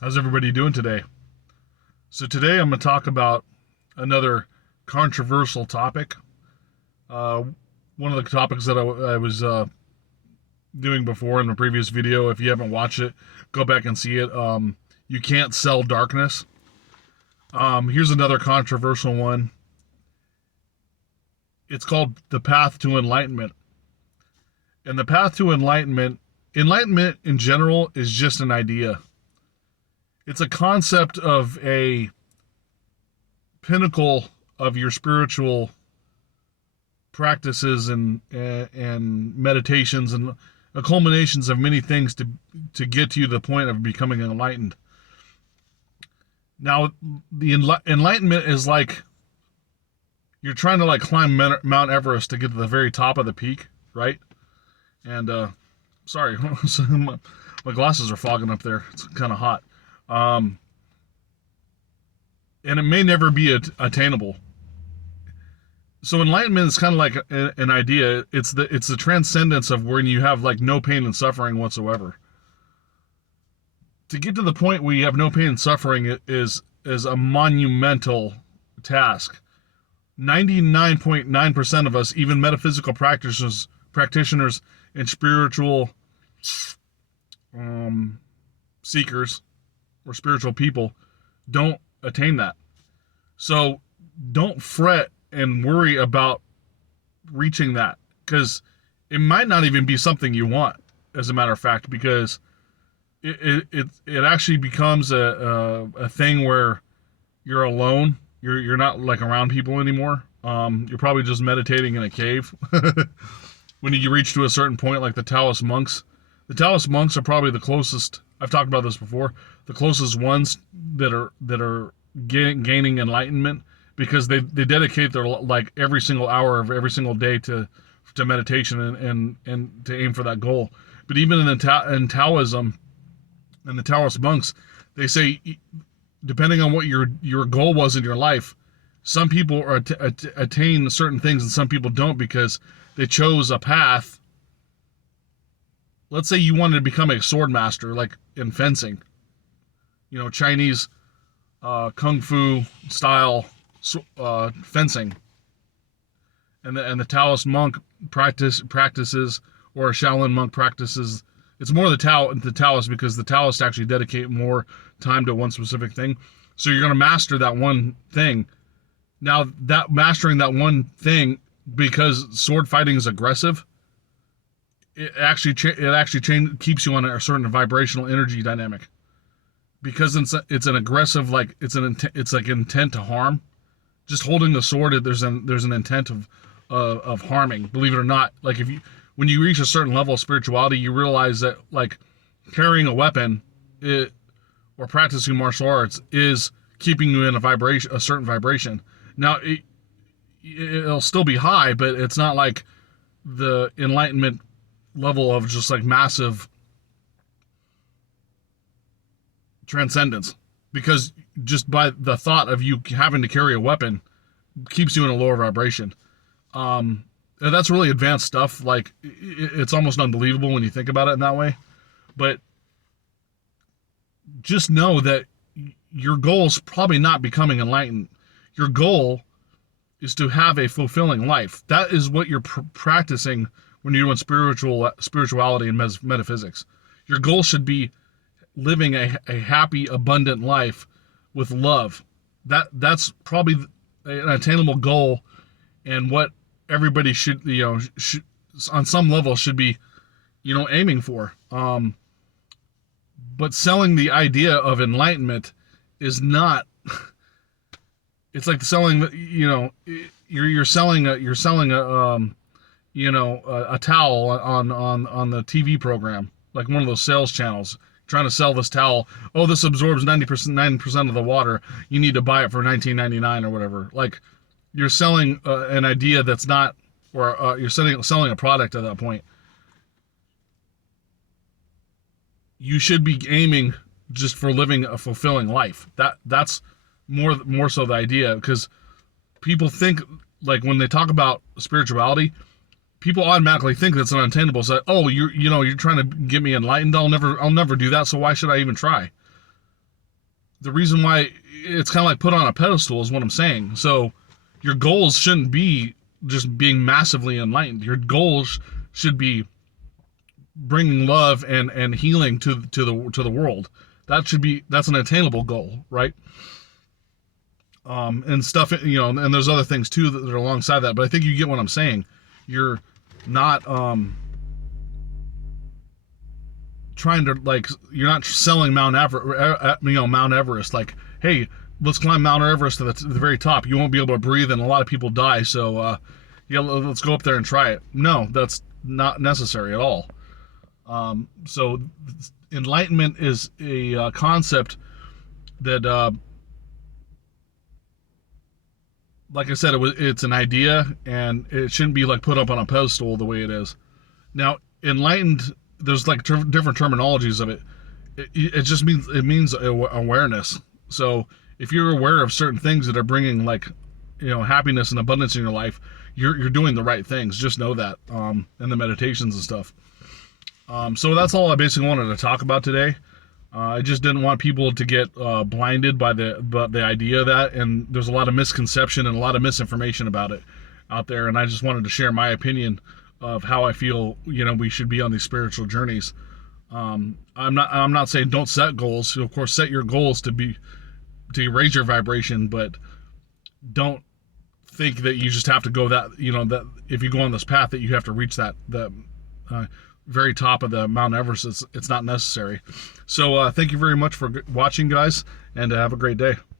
How's everybody doing today? So today I'm going to talk about another controversial topic. Uh, One of the topics that I was doing before in the previous video. If you haven't watched it, go back and see it. You can't sell darkness. Here's another controversial one. It's called the path to enlightenment. And the path to enlightenment in general is just an idea. It's a concept of a pinnacle of your spiritual practices and meditations and a culminations of many things to get you to the point of becoming enlightened. Now, the enlightenment is like you're trying to climb Mount Everest to get to the very top of the peak, right? And sorry, my glasses are fogging up there. It's kind of hot. And it may never be attainable. So enlightenment is kind of like an idea. It's the transcendence of when you have no pain and suffering whatsoever. To get to the point where you have no pain and suffering is a monumental task. 99.9% of us, even metaphysical practitioners and spiritual seekers or spiritual people, don't attain that. So don't fret and worry about reaching that, because it might not even be something you want, as a matter of fact, because it actually becomes a thing where you're alone. You're not around people anymore. You're probably just meditating in a cave. When you reach to a certain point, like the Taoist monks. The Taoist monks are probably the closest. I've talked about this before. The closest ones that are gaining enlightenment, because they dedicate their every single hour of every single day to meditation and to aim for that goal. But even in Taoism and the Taoist monks, they say, depending on what your goal was in your life, some people attain certain things and some people don't, because they chose a path. Let's say you wanted to become a sword master, like in fencing, Chinese kung fu style fencing, and the Taoist monk practices, or a Shaolin monk practices. It's more the Taoist, because the Taoists actually dedicate more time to one specific thing. So you're going to master that one thing. Now, that mastering that one thing, because sword fighting is aggressive, it actually keeps you on a certain vibrational energy dynamic, because it's an aggressive, it's like intent to harm. Just holding the sword, there's an intent of harming. Believe it or not, when you reach a certain level of spirituality, you realize that carrying a weapon, or practicing martial arts, is keeping you in a certain vibration. Now, it'll still be high, but it's not like the enlightenment level of just massive transcendence, because just by the thought of you having to carry a weapon keeps you in a lower vibration. And that's really advanced stuff. It's almost unbelievable when you think about it in that way. But just know that your goal is probably not becoming enlightened. Your goal is to have a fulfilling life. That is what you're practicing when you're doing spirituality and metaphysics. Your goal should be living a happy, abundant life with love. That's probably an attainable goal, and what everybody should on some level should be aiming for. But selling the idea of enlightenment is not. It's like selling, you're selling a towel on the TV program, like one of those sales channels, trying to sell this towel. Oh, this absorbs 9% of the water. You need to buy it for $19.99 or whatever. You're selling an idea that's not, or you're selling a product at that point. You should be aiming just for living a fulfilling life. That's more so the idea, because people think, when they talk about spirituality, people automatically think that's an unattainable. So, you're trying to get me enlightened. I'll never do that. So why should I even try? the reason why it's kind of like put on a pedestal is what I'm saying. So your goals shouldn't be just being massively enlightened. Your goals should be bringing love and healing to the world. That's an attainable goal, right? And stuff, and there's other things too that are alongside that. But I think you get what I'm saying. You're not trying to, like, you're not selling Mount Everest. Like, hey, let's climb Mount Everest to the very top. You won't be able to breathe, and a lot of people die. So yeah, let's go up there and try it. No, that's not necessary at all. So enlightenment is a concept that, like I said, it's an idea, and it shouldn't be like put up on a pedestal the way it is. Now, enlightened, there's like different terminologies of it. It just means awareness. So if you're aware of certain things that are bringing, like, happiness and abundance in your life, you're doing the right things. Just know that, in the meditations and stuff. So that's all I basically wanted to talk about today. I just didn't want people to get blinded by the idea of that, and there's a lot of misconception and a lot of misinformation about it out there, and I just wanted to share my opinion of how I feel we should be on these spiritual journeys. I'm not saying don't set goals. Of course, set your goals to raise your vibration, but don't think that you just have to go that if you go on this path that you have to reach that very top of the Mount Everest. It's not necessary. So thank you very much for watching, guys, and have a great day.